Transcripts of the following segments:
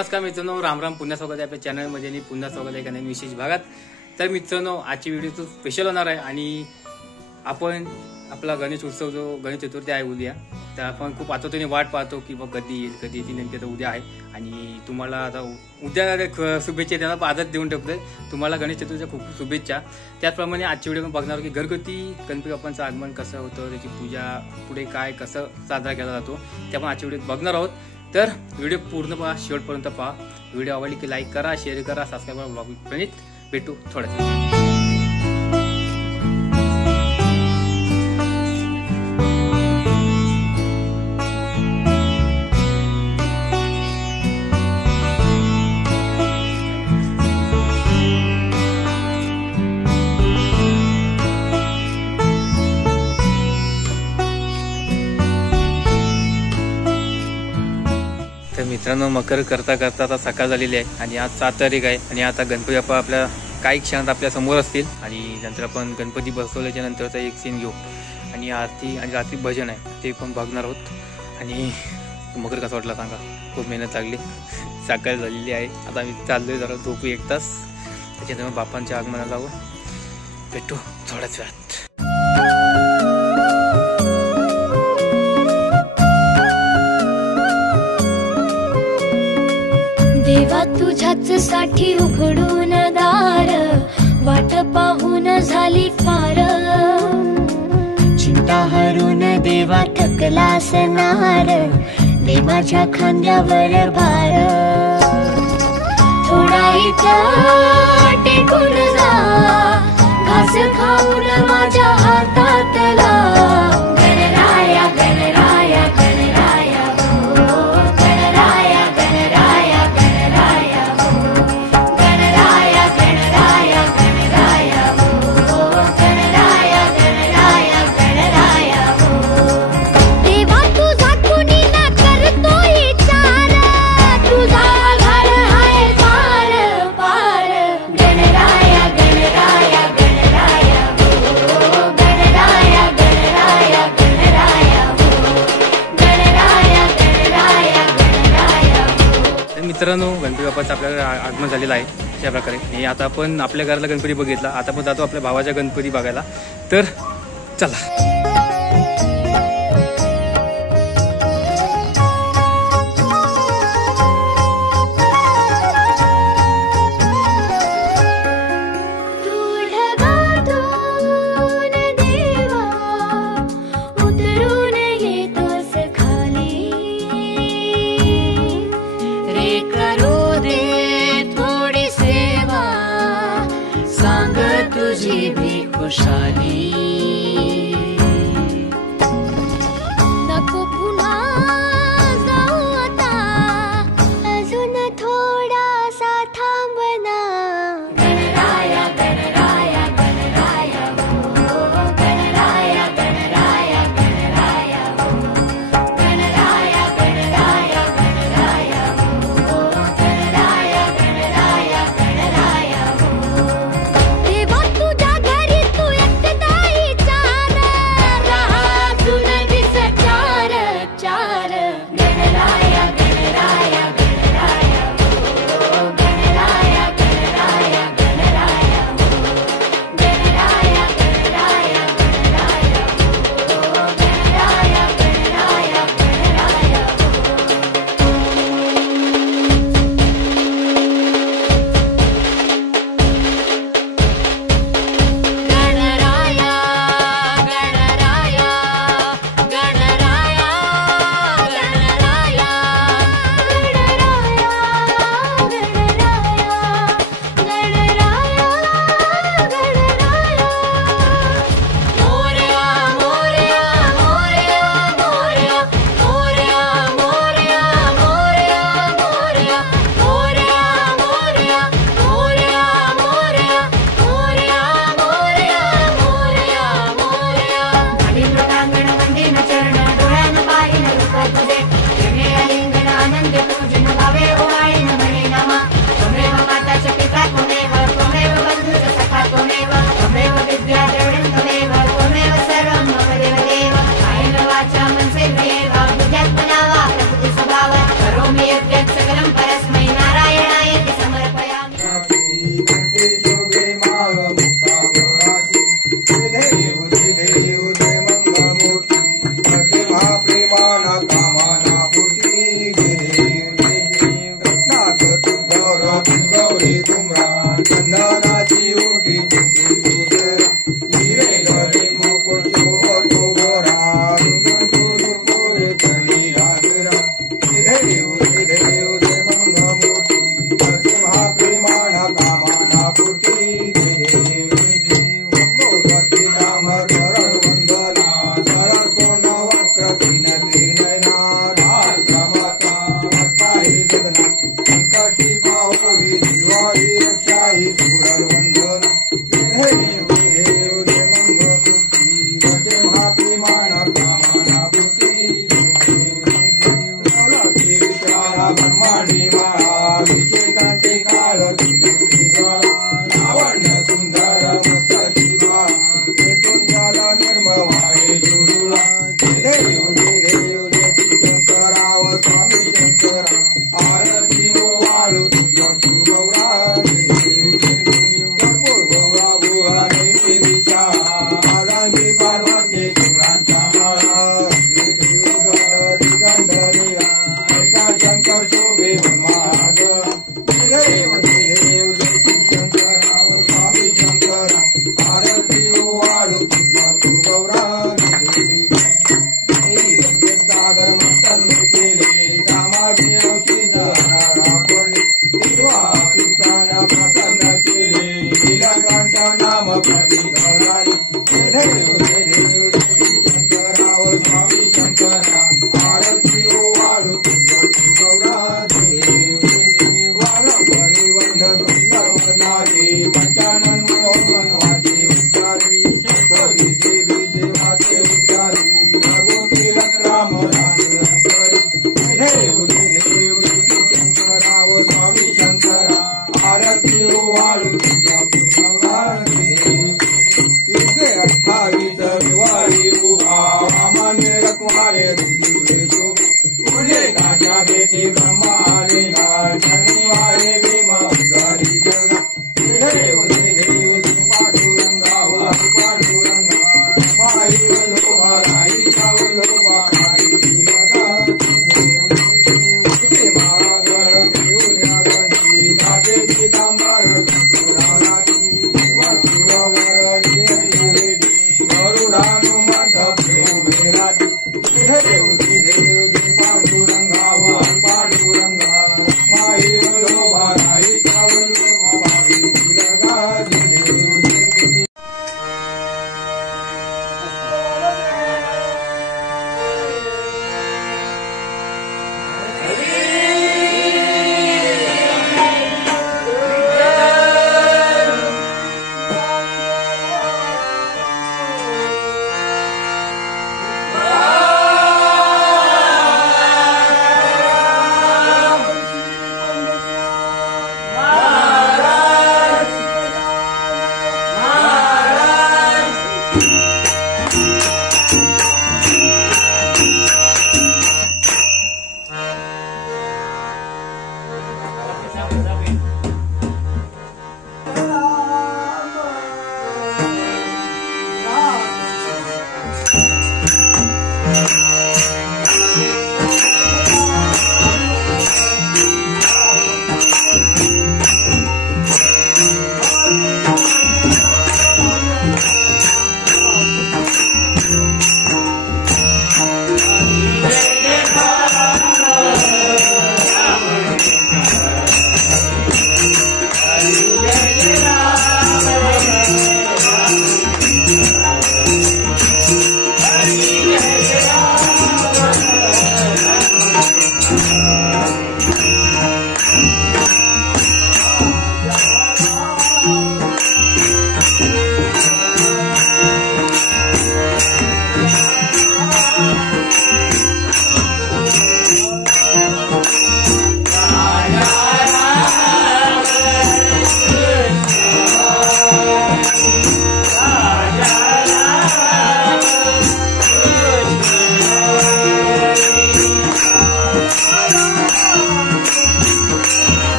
नमस्कार मित्रांनो, राम राम. पुन्हा स्वागत आहे आपल्या चॅनलमध्ये आणि पुन्हा स्वागत आहे एका नवीन विशेष भागात. तर मित्रांनो, आजची व्हिडिओ तो स्पेशल होणार आहे आणि आपण आपला गणेश उत्सव जो गणेश चतुर्थी आहे उद्या, तर आपण खूप आतुरतेने वाट पाहतो की बघ कधी येईल नेमकी. आता उद्या आहे आणि तुम्हाला आता उद्या शुभेच्छा त्यांना आदत देऊन ठेवतोय. तुम्हाला गणेश चतुर्थीच्या खूप खूप शुभेच्छा. त्याचप्रमाणे आजची व्हिडिओ बघणार की गणपती बाप्पांचं आगमन कसं होतं, त्याची पूजा पुढे काय कसं साजरा केला जातो, ते आपण आजच्या व्हिडिओत बघणार आहोत. तर व्हिडिओ पूर्ण पहा, शेवटपर्यंत पहा. व्हिडिओ आवडली की लाईक करा, शेअर करा, सबस्क्राईब करा. ब्लॉग प्रणित भेटू थोड्यात. तर मित्रांनो, मकर करता करता आता सकाळ झालेली आहे आणि आज 7 तारीख आहे आणि आता गणपती बाप्पा आपल्या काही क्षणात आपल्या समोर असतील आणि नंतर आपण गणपती बसवल्याच्या नंतरचा एक सीन घेऊ आणि आरती आणि रात्री भजन आहे ते पण बघणार आहोत. आणि मकर कसा वाटला सांगा. खूप मेहनत लागली, सकाळ झालेली आहे. आता आम्ही चाललोय जरा झोपू 1 तास, त्याच्यानंतर बाप्पांच्या आगमनाला भेटू थोड्याच वेळात. देवा तुझ्याच साठी उघडून दार, वाट पाहून झाली फार. चिंता हरून देवा थकला असणार, दे माझ्या खांद्यावर भार. थोडा इथं टेकून जा, घास खाऊन माझ्या हातातला. गणराया गणराया गणराया हो, गणराया गणराया गणराया हो, गणराया गणराया गणराया हो, गणराया गणराया गणराया हो. देवा तुझा कुणी ना करतो विचार, तुझा घर आहे पार पार. गणराया गणराया गणराया हो, गणराया गणराया गणराया हो, गणराया गणराया गणराया हो. तर मित्रांनो, गणपती बाप्पाचं आपल्याला आगमन झालेलं आहे त्या प्रकारे. आणि आता आपण आपल्या घराला गणपती बघितला, आता आपण जातो आपल्या भावाच्या गणपती बघायला. तर चला. तुझी भी खुशाली नको पुन्हा जाऊ आता, अजून थोडासा थांबना. गणराया गणराया गणराया हो, गणराया गणराया गणराया हो, गणराया गणराया गणराया हो, गणराया गणराया गणराया हो. देवा तुझ्या घरी तू एकटा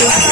Thank you.